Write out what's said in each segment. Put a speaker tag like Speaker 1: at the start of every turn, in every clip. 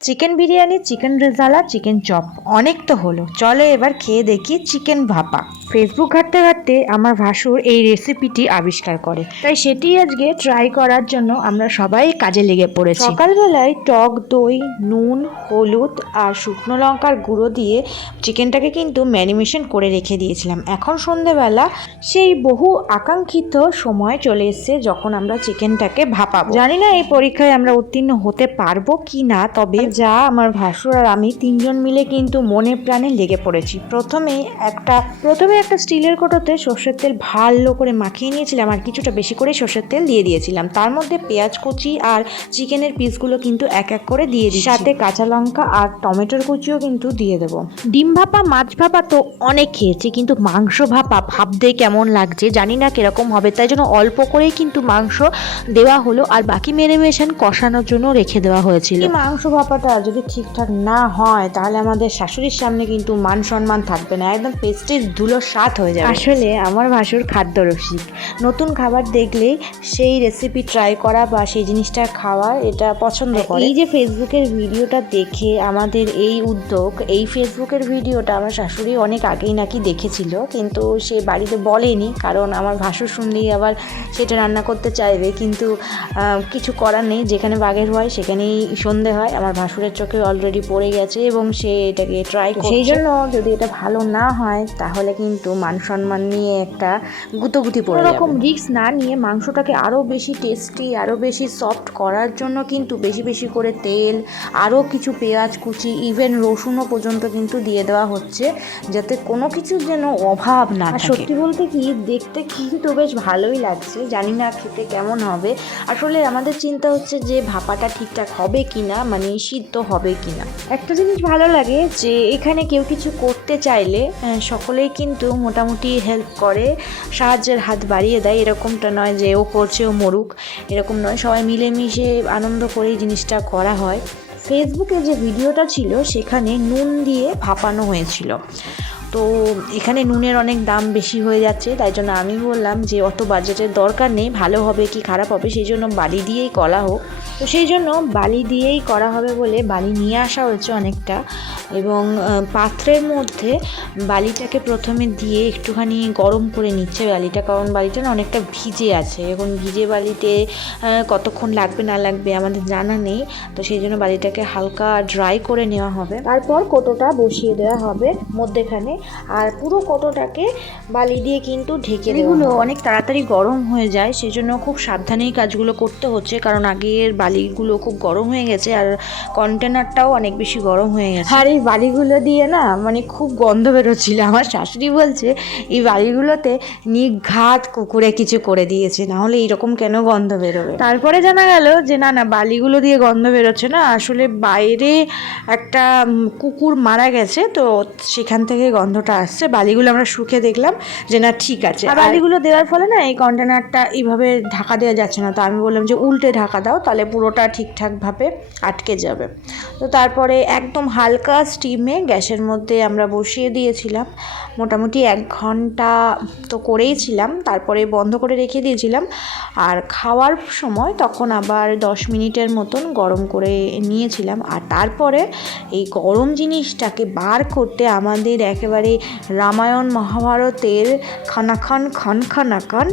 Speaker 1: Chicken biryani chicken rezala chicken chop অনেক তো হলো। চলো এবার খেয়ে দেখি চিকেন ভাপা। ফেসবুক ঘাটতে ঘাটতে আমার ভাসুর এই রেসিপিটি আবিষ্কার করে। তাই সেটি আজকে ট্রাই করার জন্য আমরা সবাই কাজে লেগে পড়েছি। সকালবেলায় টক দই, নুন, হলুদ আর শুকনো লঙ্কার গুঁড়ো দিয়ে চিকেনটাকে কিন্তু ম্যারিনেশন করে রেখে দিয়েছিলাম। এখন সন্ধেবেলা, সেই বহু আকাঙ্ক্ষিত সময় চলে এসেছে যখন আমরা চিকেনটাকে ভাপাবো। জানি না এই পরীক্ষায় আমরা উত্তীর্ণ হতে পারব কি না, তবে যা আমার ভাসুর আর আমি তিনজন মিলে কিন্তু মনে প্রাণে লেগে পড়েছি। প্রথমে একটা, প্রথমে একটা স্টিলের কোটোতে সর্ষের তেল ভালো করে মাখিয়ে নিয়েছিলাম আর কিছুটা বেশি করে সর্ষের তেল দিয়ে দিয়েছিলাম। তার মধ্যে পেঁয়াজ কুচি আর চিকেনের পিসগুলো কিন্তু এক এক করে দিয়ে দিই সাথে কাঁচা লঙ্কা আর টমেটোর কুচিও কিন্তু দিয়ে দেবো। ডিম ভাপা, মাছ ভাপা তো অনেক খেয়েছি, কিন্তু মাংস ভাপা ভাবতে কেমন লাগছে জানি না কীরকম হবে, তাই জন্য অল্প করেই কিন্তু মাংস দেওয়া হলো আর বাকি মেরিনেশন কষানোর জন্য রেখে দেওয়া হয়েছিল। মাংস ভাপাটা যদি ঠিকঠাক না হয়, তাহলে আমাদের শাশুড়ির সামনে কিন্তু মান সম্মান থাকবে না। একদম পেস্টের ধুলো স্বাদ হয়ে যাবে। আসলে আমার ভাসুর খাদ্য রসিক নতুন খাবার দেখলেই সেই রেসিপি ট্রাই করা বা সেই জিনিসটা খাওয়া এটা পছন্দ করে। এই যে ফেসবুকের ভিডিওটা দেখে আমাদের এই উদ্যোগ এই ফেসবুকের ভিডিওটা আমার শাশুড়ি অনেক আগেই নাকি দেখেছিল কিন্তু সে বাড়িতে বলেনি কারণ আমার ভাসুর শুনলেই আবার সেটা রান্না করতে চাইবে কিন্তু কিছু করার নেই যেখানে বাঘের হয় সেখানেই সন্ধে হয় আমার ভাসুরের চোখে অলরেডি পড়ে গেছে এবং সে এটাকে ট্রাই সেই জন্য যদি এটা ভালো না হয় তাহলে কিন্তু মান সম্মান নিয়ে একটা গুতোগুতি পড়ে রকম রিস্ক না নিয়ে মাংসটাকে আরও বেশি টেস্টি আরও বেশি সফট করার জন্য কিন্তু বেশি বেশি করে তেল আরও কিছু পেঁয়াজ কুচি ইভেন রসুনও পর্যন্ত কিন্তু দিয়ে দেওয়া হচ্ছে যাতে কোনো কিছুর যেন অভাব না সত্যি বলতে কি দেখতে কিন্তু বেশ ভালোই লাগছে জানি না খেতে কেমন হবে। আসলে আমাদের চিন্তা হচ্ছে যে ভাপাটা ঠিকঠাক হবে কি না মানে সিদ্ধ হবে কি না একটা জিনিস ভালো লাগে যে এখানে কেউ কিছু করতে চাইলে সকলেই কিন্তু মোটামুটি হেল্প করে, সাহায্যের হাত বাড়িয়ে দেয়। এরকমটা নয় যে ও করছে, ও মরুক। এরকম নয়, সবাই মিলেমিশে আনন্দ করেই জিনিসটা করা হয়। ফেসবুকে যে ভিডিওটা ছিল, সেখানে নুন দিয়ে ভাপানো হয়েছিল। তো এখানে নুনের অনেক দাম বেশি হয়ে যাচ্ছে, তাই জন্য আমি বললাম যে অত বাজেটের দরকার নেই, ভালো হবে কি খারাপ হবে, সেই জন্য বালি দিয়েই করা হোক। তো সেই জন্য বালি দিয়েই করা হবে বলে বালি নিয়ে আসা হয়েছে অনেকটা এবং পাত্রের মধ্যে বালিটাকে প্রথমে দিয়ে একটুখানি গরম করে নিচ্ছে বালিটা, কারণ বালিটা না অনেকটা ভিজে আছে। এখন ভিজে বালিতে কতক্ষণ লাগবে না লাগবে আমাদের জানা নেই, তো সেই জন্য বালিটাকে হালকা ড্রাই করে নেওয়া হবে। তারপর কোটোটা বসিয়ে দেওয়া হবে মধ্যেখানে। আর পুরো কোটোটাকে বালি দিয়ে কিন্তু ঢেকে এগুলো অনেক তাড়াতাড়ি গরম হয়ে যায় সেই জন্য খুব সাবধানেই কাজগুলো করতে হচ্ছে কারণ আগের বালিগুলো খুব গরম হয়ে গেছে আর কন্টেনারটাও অনেক বেশি গরম হয়ে গেছে। আর এই বালিগুলো দিয়ে না মানে খুব গন্ধ বেরোচ্ছিল আমার শাশুড়ি বলছে এই বালিগুলোতে নিঘাত কুকুরে কিছু করে দিয়েছে না হলে এইরকম কেন গন্ধ বেরোবে? তারপরে জানা গেল যে না না বালিগুলো দিয়ে গন্ধ বেরোচ্ছে না আসলে বাইরে একটা কুকুর মারা গেছে তো সেখান থেকে গন্ধটা আসছে বালিগুলো আমরা শুকে দেখলাম যে না ঠিক আছে। আর বালিগুলো দেওয়ার ফলে না এই কন্টেনারটা এইভাবে ঢাকা দেওয়া যাচ্ছে না। তো আমি বললাম যে উল্টে ঢাকা দাও তাহলে পুরোটা ঠিকঠাকভাবে আটকে যাবে। তো তারপরে একদম হালকা স্টিমে গ্যাসের মধ্যে আমরা বসিয়ে দিয়েছিলাম। মোটামুটি এক ঘণ্টা তো করেইছিলাম তারপরে বন্ধ করে রেখে দিয়েছিলাম। আর খাওয়ার সময় তখন আবার দশ মিনিটের মতন গরম করে নিয়েছিলাম। আর তারপরে এই গরম জিনিসটাকে বার করতে আমাদের একেবারে রামায়ণ, মহাভারতের খানাখান খান খানাখান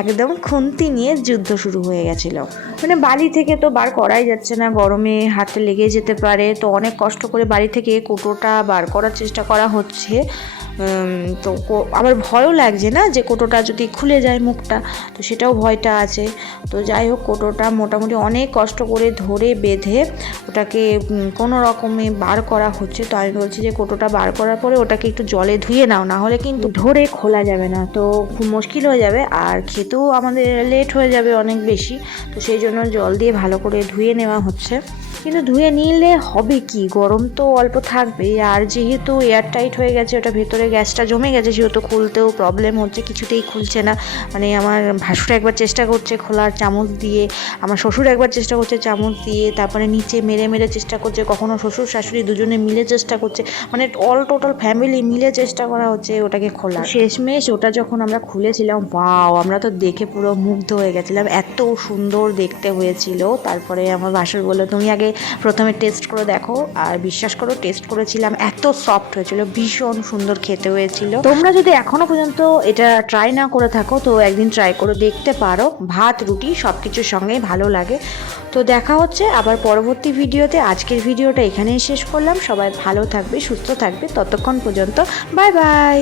Speaker 1: একদম খুন্তি নিয়ে যুদ্ধ শুরু হয়ে গেছিল। মানে বাড়ি থেকে তো বার করাই যাচ্ছে না, গরমে হাতে লেগে যেতে পারে। তো অনেক কষ্ট করে বাড়ি থেকে কোটোটা বার করার চেষ্টা করা হচ্ছে। তো আবার ভয়ও লাগছে না যে কোটোটা যদি খুলে যায় মুখটা, তো সেটাও ভয়টা আছে। তো যাই হোক, কোটোটা মোটামুটি অনেক কষ্ট করে ধরে বেঁধে ওটাকে কোনো রকমে বার করা হচ্ছে। তো আমি বলছি যে কোটোটা বার করার পরে ওটাকে একটু জলে ধুয়ে নাও, না হলে কিন্তু ধরে খোলা যাবে না। তো খুব মুশকিল হয়ে যাবে, আর খেতেও আমাদের লেট হয়ে যাবে অনেক বেশি। তো সেই জন্য জল দিয়ে ভালো করে ধুয়ে নেওয়া হচ্ছে। কিন্তু ধুয়ে নিলে হবে কি? গরম তো অল্প থাকবে। আর যেহেতু এয়ার টাইট হয়ে গেছে, ওটা ভেতরে গ্যাসটা জমে গেছে, সেহেতু খুলতেও প্রবলেম হচ্ছে, কিছুতেই খুলছে না। মানে আমার ভাসুর একবার চেষ্টা করছে খোলার চামচ দিয়ে, আমার শ্বশুর একবার চেষ্টা করছে চামচ দিয়ে, তারপরে নিচে মেরে মেরে চেষ্টা করছে, কখনো শ্বশুর শাশুড়ি দুজনে মিলে চেষ্টা করছে মানে অল টোটাল ফ্যামিলি মিলে চেষ্টা করা হচ্ছে ওটাকে খোলা। শেষমেশ ওটা যখন আমরা খুলেছিলাম ওয়াও আমরা তো দেখে পুরো মুগ্ধ হয়ে গেছিলাম, এত সুন্দর দেখতে হয়েছিল। তারপরে আমার ভাসুর বলল, তুমি আগে প্রথমে টেস্ট করে দেখো, আর বিশ্বাস করো টেস্ট করেছিলাম, এত সফট হয়েছিল, ভীষণ সুন্দর খেতে হয়েছিল। তোমরা যদি এখনও পর্যন্ত এটা ট্রাই না করে থাকো, তো একদিন ট্রাই করে দেখতে পারো, ভাত, রুটি সব কিছুর সঙ্গেই ভালো লাগে। তো দেখা হচ্ছে আবার পরবর্তী ভিডিওতে। আজকের ভিডিওটা এখানেই শেষ করলাম। সবাই ভালো থাকবে, সুস্থ থাকবে। ততক্ষণ পর্যন্ত বাই বাই